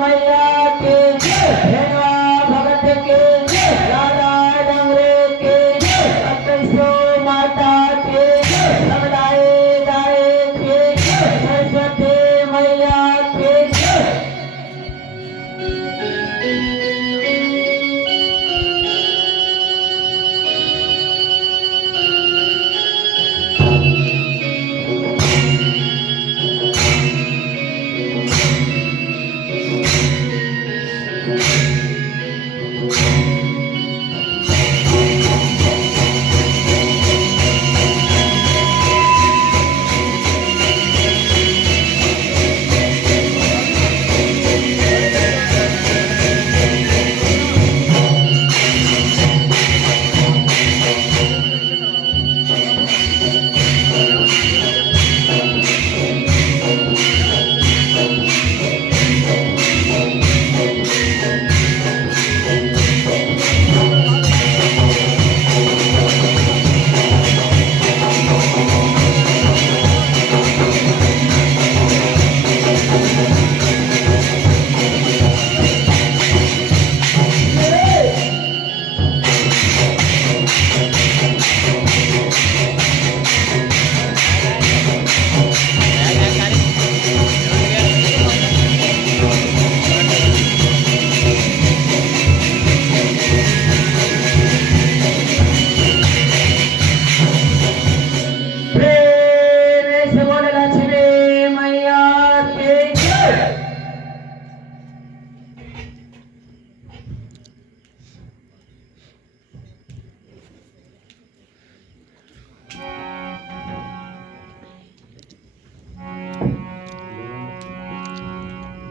मैया के हेमा भगत के राधा डंगरे के अकसो माता के सबलाए दाए के सरस्वती मैया के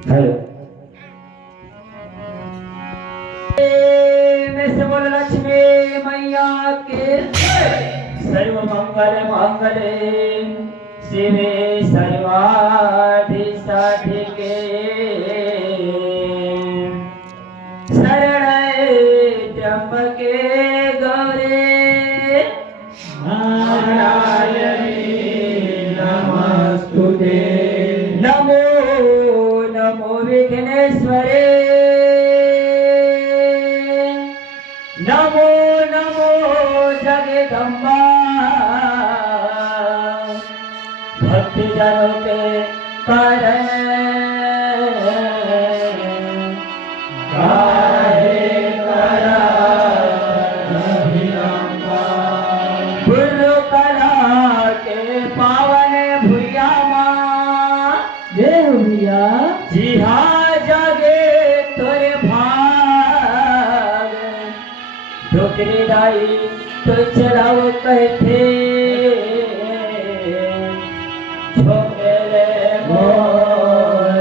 हेलो बोल लक्ष्मी मैया के सर्व मंगल मंगले शिवे सर्वाधिष्ठात्रिके शरणे त्र्यंबके गौरी नारायणी नमस्तुते नमो नमो विघ्नेश्वरे नमो नमो जगदम्बा भक्ति जनों के कारण गुरु कला के पावन भूया माँ जय भूया जी हाँ जागे तोरे भाग ठोकरे दाई तो चलाओ कहते छोकरे मोर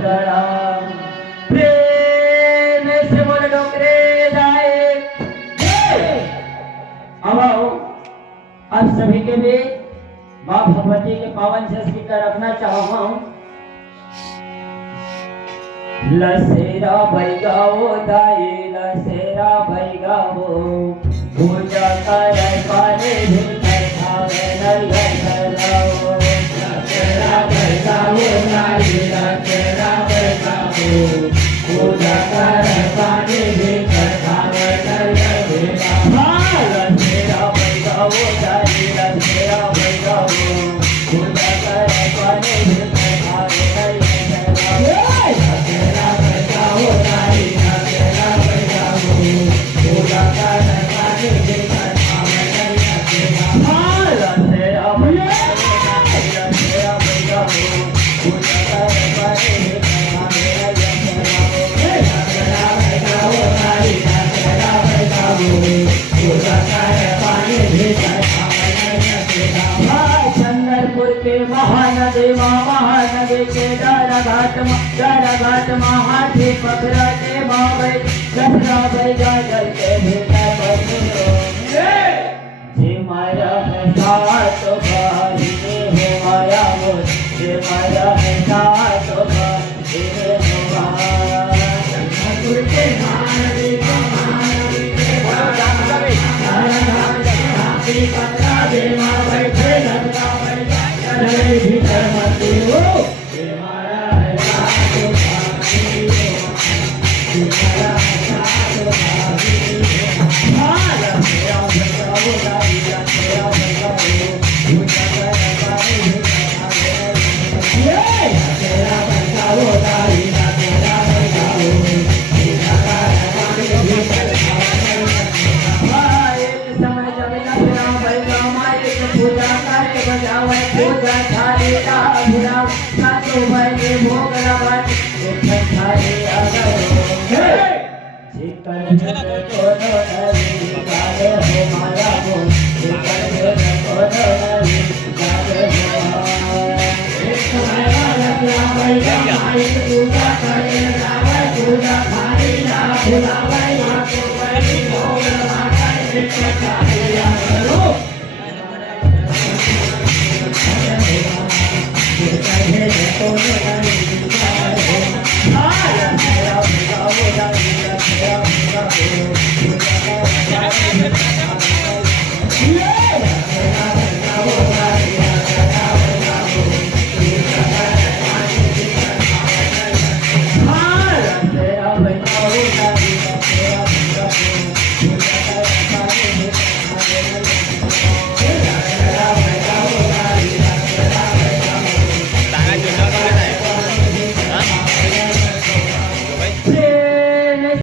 प्रणाम प्रेम से बोल ठोकरे दाई अब आओ आप सभी के लिए माँ भगवती के पावन संस्कृत रखना चाहूँ लसेरा भैगाओ दाई लसेरा भैगाओ पूजा कर पाने भी खावे नरियर कराओ लसेरा भैगाओ दाई लसेरा भैगाओ पूजा कर पाने भी खावे नरियर कराओ लसेरा भैगाओ दाई लसेरा भैगाओ पूजा कर पाने भी खावे नरियर कराओ चंद्रपुर के महानदी महानदी के डाराघाट हाथी पकड़ा के मावे दसरा बैगा जल के भीतर जी माया है साथ भारी हो माया वो जी माया है साथ भारी हो माया चंद्रपुर के महानदी के हाथी पकड़ा दे मावे दसरा बैगा जल के भीतर मत हो जी माया है साथ भारी Hãy subscribe cho kênh Ghiền Mì Gõ để không bỏ lỡ những video hấp dẫn.